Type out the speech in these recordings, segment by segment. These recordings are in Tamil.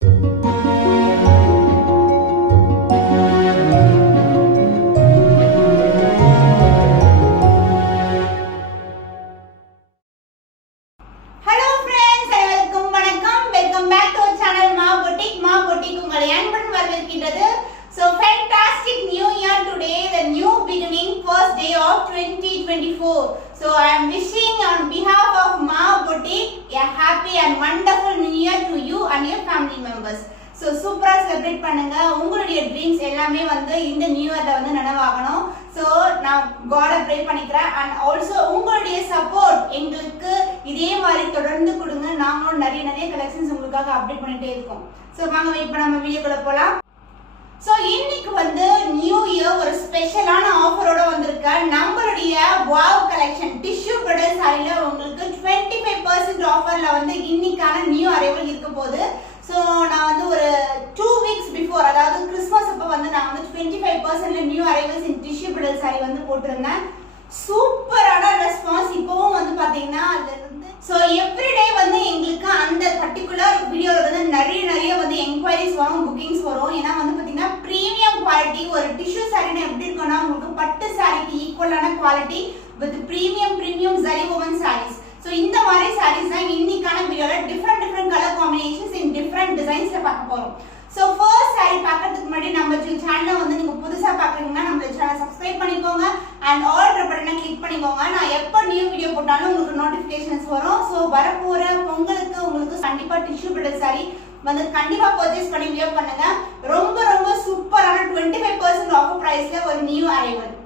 So fantastic new year today, the new beginning, first day of 2024. So I am wishing on behalf of Ma Boutique a happy and wonderful new year to you and your family members. So super celebrate பண்ணுங்க உங்களுடைய ட்ரீம்ஸ் எல்லாமே வந்து இந்த நியூ இயர்ல வந்து நனவாகணும். So நான் God pray பண்ணிக்கிறேன் and also உங்களுடைய சப்போர்ட் எங்களுக்கு இதே மாதிரி தொடர்ந்து கொடுங்க. நாங்களும் நிறைய கலெக்ஷன்ஸ் உங்களுக்காக அப்டேட் பண்ணிட்டே இருக்கோம். So வாங்க வெயிட் பண்ணாம வீடியோக்குள்ள போலாம். So இன்னைக்கு வந்து நியூ இயர் ஒரு ஸ்பெஷலான ஆஃபரோட வந்திருக்கேன். நம்மளுடைய வாவ் கலெக்ஷன் டிஷ்யூ பிரைடல் சாரில உங்களுக்கு 25% ஆஃபர்ல வந்து இன்னைக்கான நியூ அரைவல் இருக்க போகுது. ஸோ நான் வந்து ஒரு 2 வீக்ஸ் பிஃபோர், அதாவது கிறிஸ்மஸ் அப்போ வந்து நான் வந்து 25% நியூ அரைவல்ஸ் இன் டிஷ்யூ பிரைடல் சாரி வந்து போட்டிருந்தேன். சூப்பரான ரெஸ்பான்ஸ். இப்போவும் வந்து பாத்தீங்கன்னா அது வந்து ஸோ எவ்ரிடே வந்து எங்களுக்கு அந்த பர்டிகுலர் வீடியோவில் வந்து நிறைய வந்து என்கொயரிஸ் வரும், புக்கிங்ஸ் வரும். ஏன்னா வந்து பார்த்தீங்கன்னா ப்ரீமியம் குவாலிட்டி ஒரு டிஷ்யூ சாரினா எப்படி இருக்குன்னா உங்களுக்கு பட்டு சாரிக்கு ஈக்குவலான quality with premium zari woman saris. So இந்த மாதிரி சாரீஸ் தான் இன்னைக்கான வீடியோவில் different colour combinations in different டிசைன்ஸில் பார்க்க போகிறோம். ஸோ ஃபர்ஸ்ட் சாரி பார்க்கறதுக்கு முன்னாடி நம்ம சேனலை வந்து நீங்கள் புதுசாக பார்க்குறீங்கன்னா நம்ம சேனலை சப்ஸ்கிரைப் பண்ணிக்கோங்க அண்ட் ஆல் பட்டனை கிளிக் பண்ணிக்கோங்க. நான் எப்போ நியூ வீடியோ போட்டாலும் உங்களுக்கு நோட்டிஃபிகேஷன்ஸ் வரும். ஸோ வரப்போகிற பொங்கலுக்கு உங்களுக்கு கண்டிப்பாக டிஷ்யூ பிரைடல் சாரி வந்து கண்டிப்பாக பர்ச்சேஸ் பண்ணி வியர் பண்ணுங்க. ரொம்ப சூப்பரான 25% ஆஃபர் ப்ரைஸில் ஒரு நியூ அரைவல்.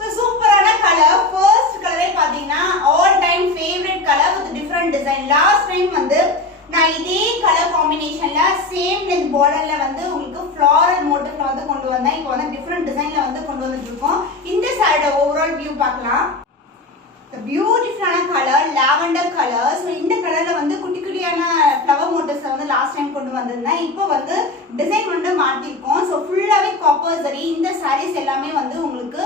ஸோ சூப்பரான கலர். ஃபர்ஸ்ட் கலரே பார்த்தீங்கன்னா all time favourite colour with different design. Last time வந்து நான் இதே கலர் காம்பினேஷன்ல சேம் லென்த் பார்டர்ல வந்து உங்களுக்கு ஃப்ளாரல் மோட்டிவ்ல வந்து கொண்டு வந்தேன். இப்போ வந்து டிஃப்ரெண்ட் டிசைன்ல வந்து கொண்டு வந்துட்டு இருக்கோம். இந்த சாரியோட ஓவரால் வியூ பார்க்கலாம். பியூட்டிஃபுல்லான கலர் லாவெண்டர் கலர். ஸோ இந்த கலர்ல வந்து குட்டியான ஃப்ளவர் மோட்டிவ்ஸ் வந்து லாஸ்ட் டைம் கொண்டு வந்திருந்தேன். இப்போ வந்து டிசைன் வந்து மாத்திருக்கோம். ஸோ ஃபுல்லாவே காப்பர் சரி. இந்த சாரீஸ் எல்லாமே வந்து உங்களுக்கு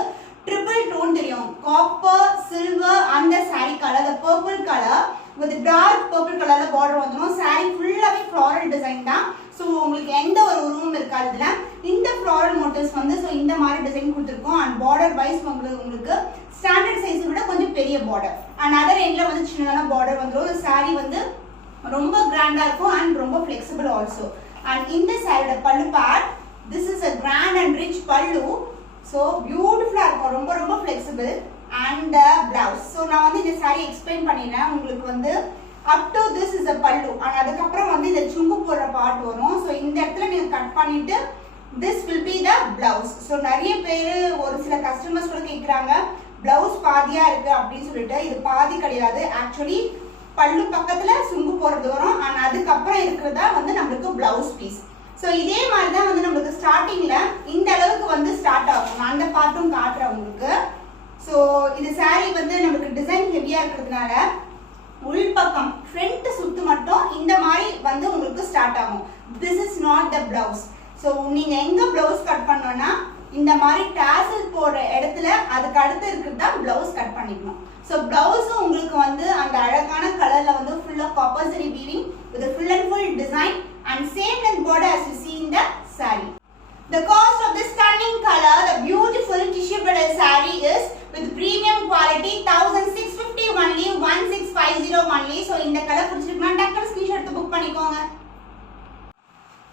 ட்ரிபிள் டோன் தெரியும். காப்பர் சில்வர் அந்த sari colour the purple colour with dark purple கலர்ல பார்டர் வந்துடும். சாரி ஃபுல்லாவே ஃப்ளாரல் டிசைன் தான். ஸோ உங்களுக்கு எந்த ஒரு உருவம் இருக்காது இதுல. இந்த ஃப்ளாரல் மோட்டிவ்ஸ் வந்து ஸோ இந்த மாதிரி டிசைன் கொடுத்துருக்கோம். அண்ட் பார்டர் வைஸ் உங்களுக்கு ஸ்டாண்டர்ட் சைஸ் விட கொஞ்சம் பெரிய பார்டர் அண்ட் அதர் எண்ட்ல வந்து சின்னதான பார்டர் வந்துடும். இந்த சாரி வந்து ரொம்ப கிராண்டா இருக்கும் அண்ட் ரொம்ப ஃபிளெக்சிபிள் ஆல்சோ. அண்ட் இந்த சாரியோட பல்லு part this is a grand and rich pallu. So பியூட்டிஃபுல்லா இருக்கும், ரொம்ப ஃபிளெக்சிபிள். And blouse. ஸோ நான் வந்து இந்த சாரி எக்ஸ்பிளைன் பண்ணிடுறேன். உங்களுக்கு வந்து அப் டு திஸ் இஸ் அ பல்லு அண்ட் அதுக்கப்புறம் வந்து இந்த சுங்கு போடுற பார்ட் வரும். ஸோ இந்த இடத்துல நீங்க கட் பண்ணிட்டு this will be the blouse. So நிறைய பேர் ஒரு சில கஸ்டமர்ஸ் கூட கேட்குறாங்க பிளவுஸ் பாதியா இருக்கு அப்படின்னு சொல்லிட்டு. இது பாதி கிடையாது. ஆக்சுவலி பல்லு பக்கத்துல சுங்கு போடுறது வரும் அண்ட் அதுக்கப்புறம் இருக்கிறதா வந்து நம்மளுக்கு பிளவுஸ் பீஸ். ஸோ இதே மாதிரி தான் வந்து நம்மளுக்கு ஸ்டார்டிங்ல இந்த அளவுக்கு வந்து ஸ்டார்ட் ஆகும். நான் அந்த பார்ட்டும் காட்டுறேன் உங்களுக்கு. ஸோ இது சாரி வந்து நமக்கு டிசைன் ஹெவியா இருக்கிறதுனால உள்பக்கம் ஃப்ரண்ட் சுத்து மட்டும் இந்த மாதிரி வந்து உங்களுக்கு ஸ்டார்ட் ஆகும். This is not the blouse. So நீங்க எங்க பிளவுஸ் கட் பண்ணோம்னா இந்த மாதிரி டாசல் போடுற இடத்துல அதுக்கு அடுத்து இருக்கிறது தான் பிளவுஸ் கட் பண்ணிக்கணும். ஸோ பிளவுஸும் உங்களுக்கு வந்து அந்த அழகான கலர்ல வந்து ஃபுல்லா காப்பர் சரி weaving with full and full design and same length border as you see in the saree. The cost of this stunning color, the beautiful tissue bridal saree is with premium quality 1650 only, 1650 only. So இந்த கலர் பிடிச்சிருக்குன்னா டக்குனு ஸ்கிரீன்ஷாட் எடுத்து புக் பண்ணிக்கோங்க.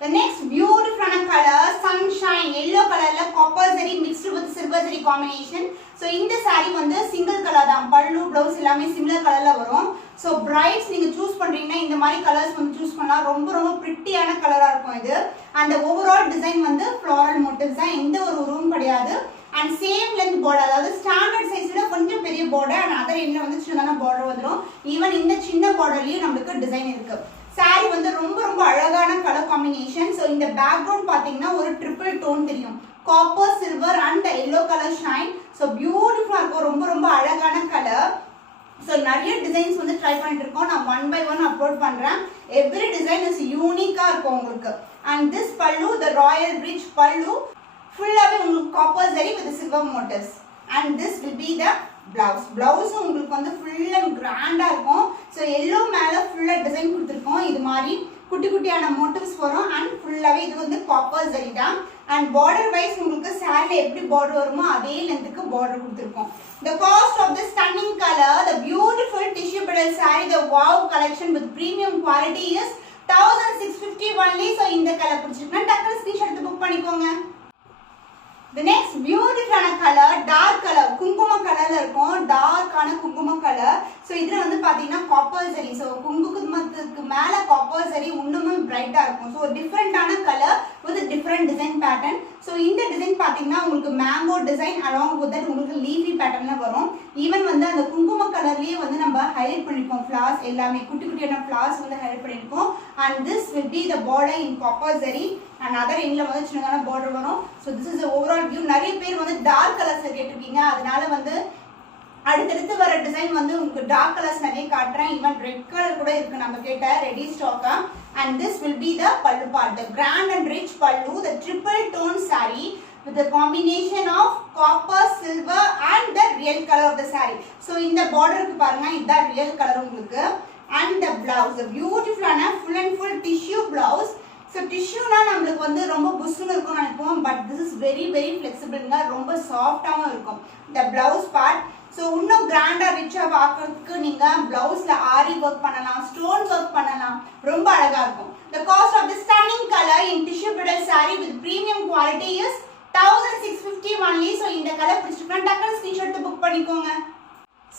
The next beautiful color sunshine yellow colorல copper zari mixed with silver zari combination. So இந்த saree வந்து சிங்கிள் கலர் தான். பல்லு ப்ளவுஸ் எல்லாமே சிமிலர் கலர்ல வரும். ஸோ பிரைட்ஸ் நீங்க சூஸ் பண்றீங்கன்னா இந்த மாதிரி கலர்ஸ் வந்து சூஸ் பண்ணலாம். ரொம்ப பிரிட்டியான கலரா இருக்கும் இது. அந்த ஓவரால் டிசைன் வந்து ஃப்ளாரல் மோட்டிவ்ஸ் தான், எந்த ஒரு உருவம் கிடையாது. அண்ட் சேம் லென்த் பார்டர், அதாவது ஸ்டாண்டர்ட் சைஸ் விட கொஞ்சம் பெரிய பார்டர் அண்ட் அதர் எண்ட்ல வந்து சின்னதான பார்டர் வந்துடும். ஈவன் இந்த சின்ன பார்டர்லயும் நம்மளுக்கு டிசைன் இருக்கு. சாரி வந்து ரொம்ப அழகான கலர் காம்பினேஷன். ஸோ இந்த பேக்ரவுண்ட் பாத்தீங்கன்னா ஒரு ட்ரிபிள் டோன் தெரியும். Copper silver and yellow colour shine. So பியூட்டிஃபுல்லா இருக்கும், ரொம்ப அழகான கலர். ஸோ நிறைய டிசைன்ஸ் வந்து ட்ரை பண்ணிட்டு இருக்கோம். நான் 1 by 1 அப்லோட் பண்றேன். எவ்ரி டிசைன் இஸ் யூனிக்கா இருக்கும் உங்களுக்கு. அண்ட் திஸ் பல்லு த ராயல் ரிச் பல்லு ஃபுல்லாவே உங்களுக்கு copper zari with silver motives. And this will be the blouse உங்களுக்கு வந்து full and grand இருக்கும். So yellow மேல full design கொடுத்திருக்கோம். இது மாதிரி குட்டி குட்டியான motifs வரும் and full-ஆவே இது வந்து copper zari தான். And border wise உங்களுக்கு saree எப்படி border வருமோ அதே length-க்கு border கொடுத்திருக்கோம். The cost of this stunning color, the beautiful tissue bridal saree, the wow collection with premium quality is 1650 only. So இந்த கலர் பிடிச்சிருக்குன்னா டக்குனு ஸ்கிரீன்ஷாட் எடுத்து புக் பண்ணிக்கோங்க. The next beautiful color, dark color, குங்கும கலர்ல இருக்கும். டார்க்கான குங்கும கலர். சோ இதுல வந்து பாத்தீங்கன்னா copper zari. சோ குங்குமத்துக்கு மேல copper zari இன்னும் பிரைட்டா இருக்கும். சோ டிஃபரண்டான colour with different design pattern. So இந்த டிசைன் பாத்தீங்கன்னா உங்களுக்கு mango design along with that உங்களுக்கு leafy patternல வரும். ஈவன் வந்து அந்த குங்கும கலர்லயே வந்து நம்ம ஹைலைட் பண்ணிருக்கோம். flowers எல்லாமே குட்டி குட்டியான flowers வந்து ஹைலைட் பண்ணிருக்கோம். And this will be the border in copper zari. And other endல வந்து சின்னதான border வரும். So this is the overall view. நிறைய பேர் வந்து dark colors கேட்டிருக்கீங்க. அதனால வந்து அடுத்து வர டிசைன் வந்து உங்களுக்கு டார்க் கலர்ஸ் நிறைய காட்றேன். ஈவன் ரெட் கலர் கூட இருக்கு நம்ம கேட்ட ready ஸ்டாக்கா. And this will be the pallu part, the grand and rich pallu, the triple tone saree with the combination of copper, silver and the real color of the saree. So இந்த borderக்கு பாருங்க இதுதான் real color உங்களுக்கு. And the blouse, the beautiful and full and full tissue blouse. So tissue na நம்மளுக்கு வந்து ரொம்ப புஷ்னு இருக்கும் நினைப்போம். But this is very flexible ங்க. ரொம்ப சாஃப்ட்டாவும் இருக்கும். The blouse part. So இன்னும் கிராண்டா ரிச்சா பார்க்கிறதுக்கு நீங்க பிளவுஸ்ல ஆரி வர்க் பண்ணலாம், ஸ்டோன் வர்க் பண்ணலாம். ரொம்ப அழகா இருக்கும். The cost of this stunning color in tissue bridal saree with premium quality is 1650 only. So இந்த கலர் பிடிச்சிருக்கா டக்குனு ஸ்கிரீன்ஷாட் எடுத்து புக் பண்ணிக்கோங்க.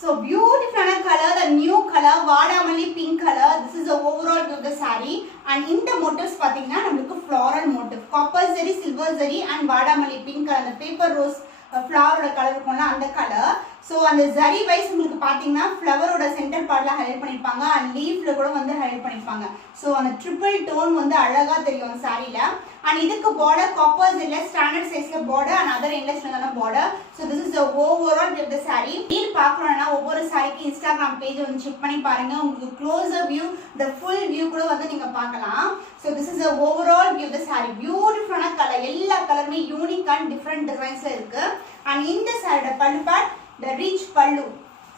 So beautiful color, the new color, Vadamali pink color. This is the overall view of the saree. And in the motifs பாத்தீங்கன்னா நமக்கு floral motif, copper zari, silver zari and Vadamali pink color. The paper rose flower ஓட கலர் இருக்கும்ல அந்த கலர். So அந்த zari wise உங்களுக்கு பாத்தீங்கன்னா flower ஓட சென்டர் பார்ட்ல ஹைலைட் பண்ணிருப்பாங்க and leafல கூட வந்து ஹைலைட் பண்ணிருப்பாங்க. So அந்த triple tone வந்து அழகா தெரியும் சாரில. And இதுக்கு border copper zari standard size border and other endless border. So this is the overall view of the saree. நீங்க பார்க்கணும்னா ஒவ்வொரு சாரிக்கு Instagram page வந்து செக் பண்ணி பாருங்க. உங்களுக்கு closer view, the full view கூட வந்து நீங்க பார்க்கலாம். So this is the overall view of the saree. Beautiful color, எல்லா கலருமே unique and different designs இருக்கு. And in the saree pallu part, the rich pallu.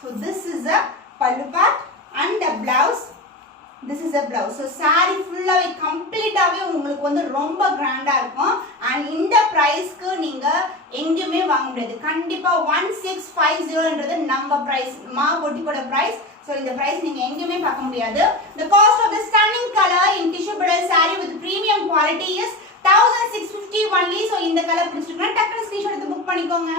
So this is the pallu part and the blouse. This is a blouse. So saree full-ஆவே கம்ப்ளீட்டாவே உங்களுக்கு வந்து ரொம்ப கிராண்டா இருக்கும். And இந்த பிரைஸ்க்கு நீங்க எங்கயுமே வாங்க முடியாது. கண்டிப்பா 1650ன்றது நம்ம பிரைஸ், மா பொட்டிக்கோட பிரைஸ். So இந்த பிரைஸ் நீங்க எங்கயுமே பார்க்க முடியாது. The cost of the stunning color in tissue bridal saree with premium quality is 1650 only. So இந்த கலர் பிடிச்சிருக்கா டக்குனு ஸ்கிரீன்ஷாட் எடுத்து புக் பண்ணிக்கோங்க.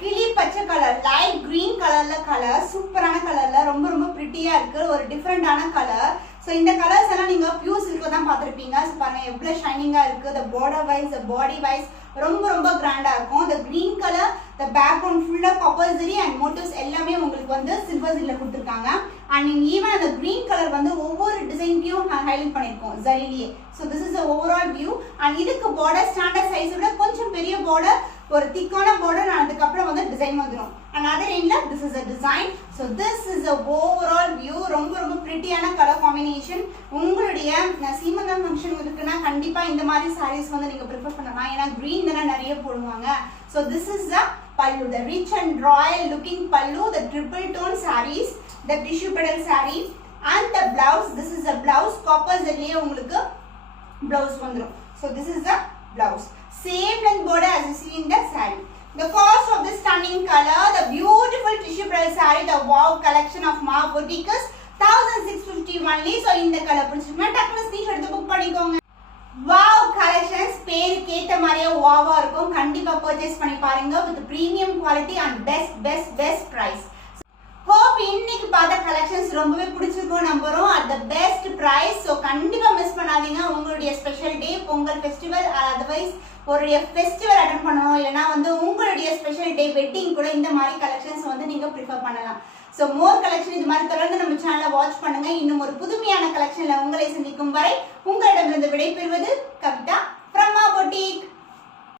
கிளி பச்சை கலர், லைட் கிரீன் கலர்ல கலர், சூப்பரான கலர்ல ரொம்ப பிரிட்டியா இருக்கு. ஒரு டிஃபரெண்டான கலர். சோ இந்த கலர்ஸ் எல்லாம் நீங்க பியூர் சில்க் தான் பாத்திருப்பீங்க. சோ பாருங்க எவ்வளவு ஷைனிங்கா இருக்கு. the border wise, the body wise ரொம்ப கிராண்டா இருக்கும். the green color, the background full of copper zari and motifs எல்லாமே உங்களுக்கு வந்து silver zari-ல கொடுத்திருக்காங்க. and even அந்த green color வந்து ஒவ்வொரு டிசைன்லயும் ஹைலைட் பண்ணிருக்கோம் zari-லயே. so this is the overall view. and இதுக்கு border standard size விட கொஞ்சம் பெரிய border, ஒரு திக்கான border, அதுக்கு அப்புறம் வந்து டிசைன் வந்துரும். another endல this is a design. so this is the overall view. ரொம்ப பிரிட்டியான கலர் காம்பினேஷன். உங்களுடைய சீமந்தம் ஃபங்க்ஷன் இருக்குன்னா கண்டிப்பா இந்த மாதிரி sarees வந்து நீங்க பிரெஃபர் பண்ணலாம். ஏன்னா green தான நிறைய போடுவாங்க. so this is the pallu, the rich and royal looking pallu, the triple tone sarees, the tissue bridal saree and the blouse. this is the blouse, copper zari உங்களுக்கு blouse வந்துரும். so this is the blouse. Same length border as you see in the saree. The cost of this stunning color, the beautiful tissue bridal saree, the wow collection of Ma Boutique is 1650 only. So இந்த கலர் பிடிச்சிருந்தா டக்குனு ஸ்கிரீன்ஷாட் எடுத்து புக் பண்ணிக்கோங்க. wow collections பேருக்கு ஏத்த மாதிரியே வாவா இருக்கும். கண்டிப்பா பர்ச்சேஸ் பண்ணி பாருங்க with premium quality and best price. hope இன்னைக்கு பார்த்த கலெக்ஷன்ஸ் ரொம்பவே பிடிச்சிருக்கும் நம்புறோம். at the best price. so கண்டிப்பா மிஸ் பண்ணாதீங்க. உங்களுடைய special day, Pongal festival, otherwise ஒரு ஃபெஸ்டிவல் அட்டெண்ட் பண்ணணும், இல்லனா வந்து உங்களுடைய ஸ்பெஷல் டே, வெட்டிங் கூட இந்த மாதிரி கலெக்ஷன்ஸ் வந்து நீங்க ப்ரிஃபர் பண்ணலாம். சோ மோர் கலெக்ஷன் இது மாதிரி தொடர்ந்து நம்ம சேனலை வாட்ச் பண்ணுங்க. இன்னும் ஒரு புதுமையான கலெக்ஷன்ல உங்களை சந்திக்கும் வரை உங்களிடமிருந்து விடைபெறுவது கவிதா from Ma Boutique.